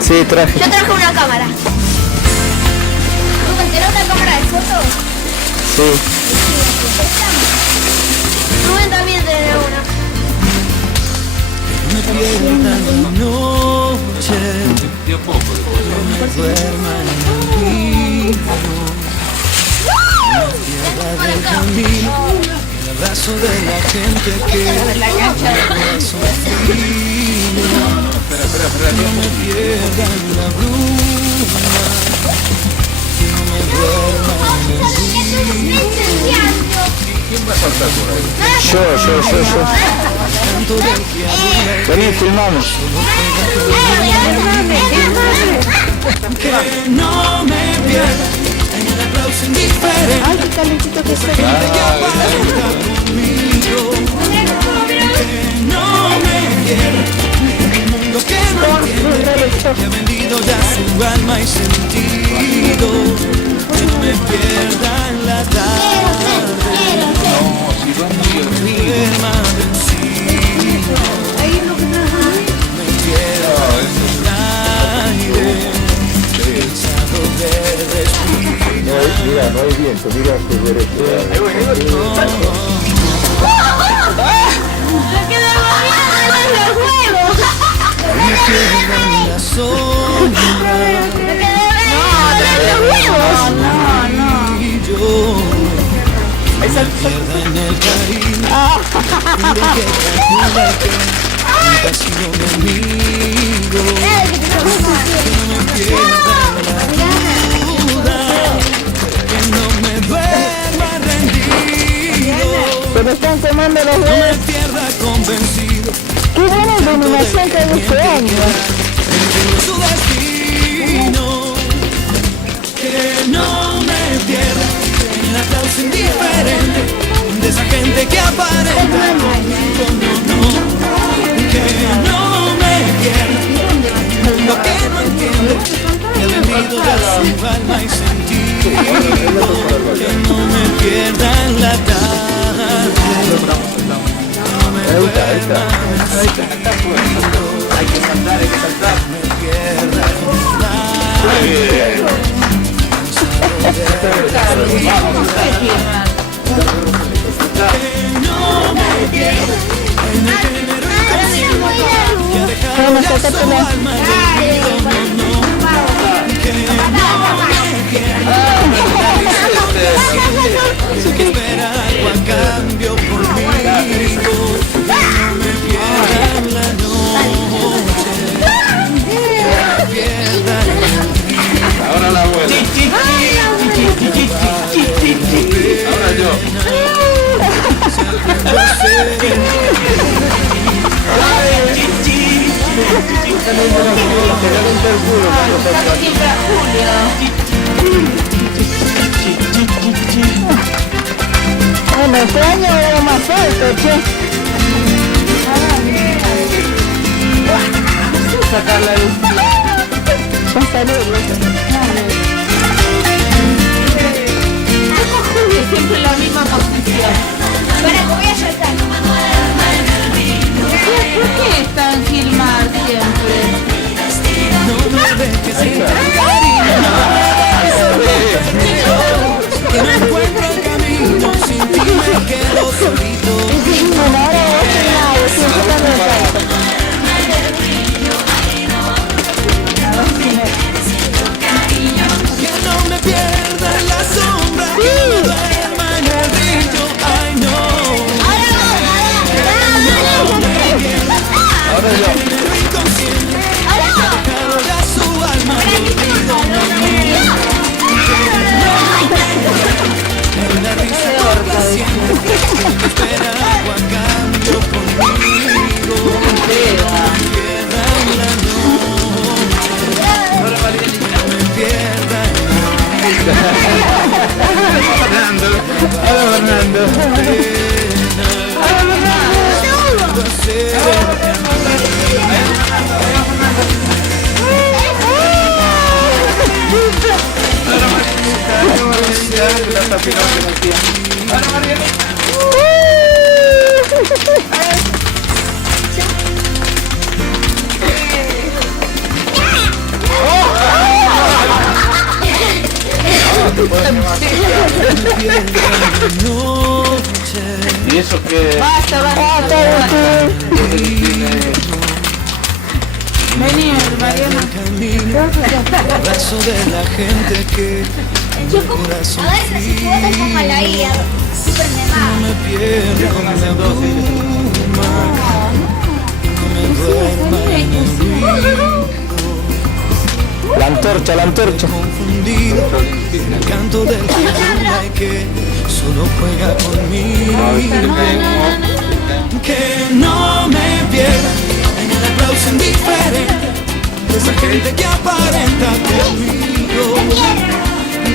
Sí, traje. Yo traje una cámara. ¿Tú tenés una cámara de fotos? Sí. Rubén también tiene una. Me pierda la noche, me duerma en el camino, la tierra del camino, el abrazo de la gente que me abrazo frío. No me pierda en la bruma, no me duerma en el camino. ¿Quién va a saltar por ahí? Yo. Tanto del que abuela Vení, filmamos. que no me pierda en el aplauso indiferente. Ay, qué calentito que está. Gente que aparezca conmigo, que no me pierda en el mundo que no entiende, que ha vendido ya su alma y sentido. Que no me pierda en la tarde, No, si va muy arriba. duerma vencido. Me pierda en el aire, cansado de respirar. Mira, no hay viento, mira que derecho. Me pierda en la sombra. Y yo me pierda en el cariño, mire que calcula que nunca ha sido mi amigo. Que no me pierda en la duda, que no me duerma rendido, Se me están quemando los no me dedos. pierda convencido. Qué buena iluminación que hay este año. Entiendo su destino, que no me pierda en el aplauso indiferente de esa gente que aparenta conmigo, que no me pierda en un mundo que no entiende, que ha vendido ya su alma y sentido, que no me pierda en la tarde, que no me duerma vencido. Hay que saltar, hay que saltar. Me pierda en la aire, cansado de que no me pierda en el género intensivo que ha dejado ya su alma herido. Que no me pierda que espera algo a cambio conmigo. Que no me pierda en la noche, que me pierda en el día. Ahora la abuela. Ahora yo. Bueno, este año era más fuerte, che. Sacar la luz. Pasa luego. Siempre la misma posición. Para que voy a saltar. ¿Por qué es tan Gilmar siempre? No me dejes sin cariño, que no encuentro el camino, sin ti me quedo solito. Bueno, ahora vos nada, siempre están en casa. Que no me pierda en la sombra, que me duerma en el brillo. Ay, ¿Y eso qué? Basta, basta. Vení, Mariana. Abrazo de la gente que corazón A ver, si puedo póngala ahí, súper no me pierdo con la bruma, no me duerma en el río, La antorcha, la antorcha. confundido en el canto del que habla y que solo juega conmigo. Que no me pierda en el aplauso indiferente de esa gente que aparenta conmigo.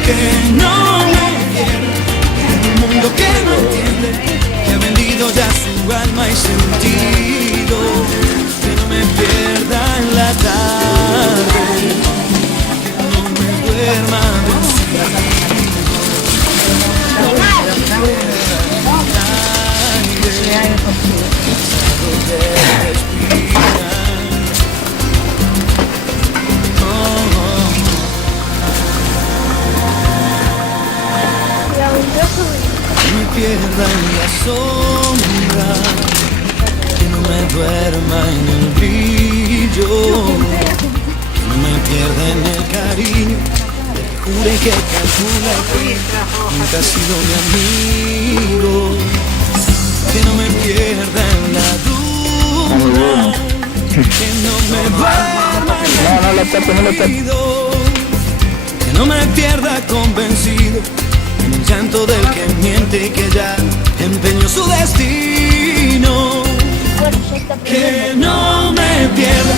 Que no me pierda en un mundo que no entiende, que ha vendido ya su alma y sentido. Que no me pierda en la tarde, que no me duerma me pierda en la sombra, que no me duerma en el brillo, que no me pierda en el cariño, del que jure que calcula y que nunca ha sido mi amigo, que no me pierda en la duda, que no me duerma en el brillo, que no me pierda convencido en el llanto del que miente y que ya empeñó su destino. Que no me pierda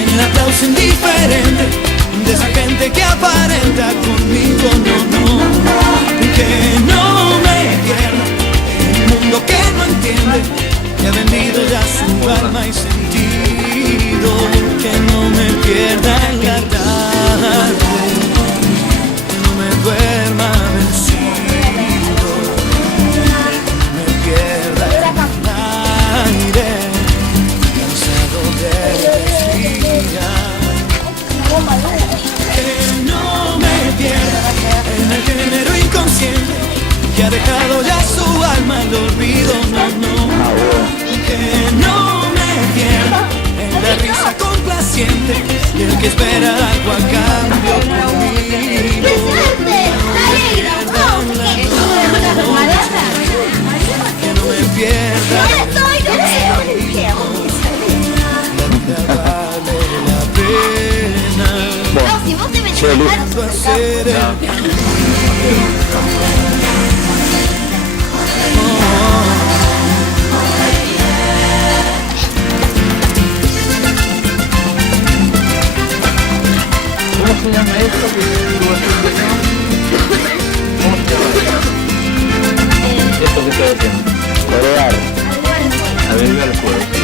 en el aplauso indiferente de esa gente que aparenta conmigo, que no me pierda en un mundo que no entiende, que ha vendido ya su alma y sentido. Que no me pierda en la tarde, que no me duerma vencido. Que ha dejado ya su alma al olvido, que no me pierda en la risa complaciente del que espera algo a cambio conmigo. Que no me pierda, la vida vale la pena. No, si vos te metes Va a ser el ¿Cómo se llama esto que tú haces de acá? ¿Cómo se llama? Esto que estás haciendo. Corear. Averiguar el juego.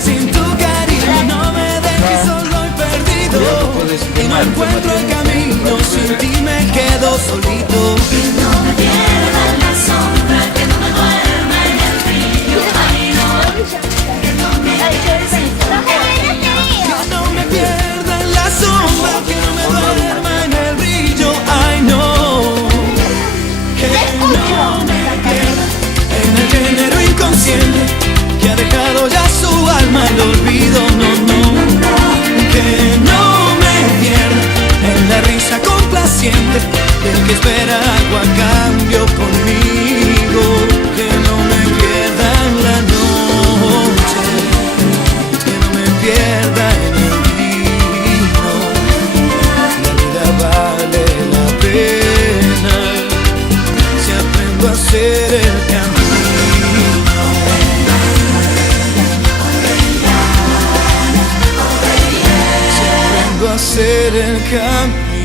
sin tu cariño, no me dejes solo y perdido, y no encuentro el camino, sin ti me quedo solito. Que no me pierda en la sombra, que no me duerma en el río, ay no, que no me pierda en la sombra, que no me duerma en el brillo, ay no, que no me pierda en el género inconsciente que ha dejado ya su alma al olvido, que no me pierda en la risa complaciente del que espera algo a cambio conmigo, que no me pierda en la noche, que no me pierda en el vino, la vida vale la pena si aprendo a hacer el camino. Hacer el cambio.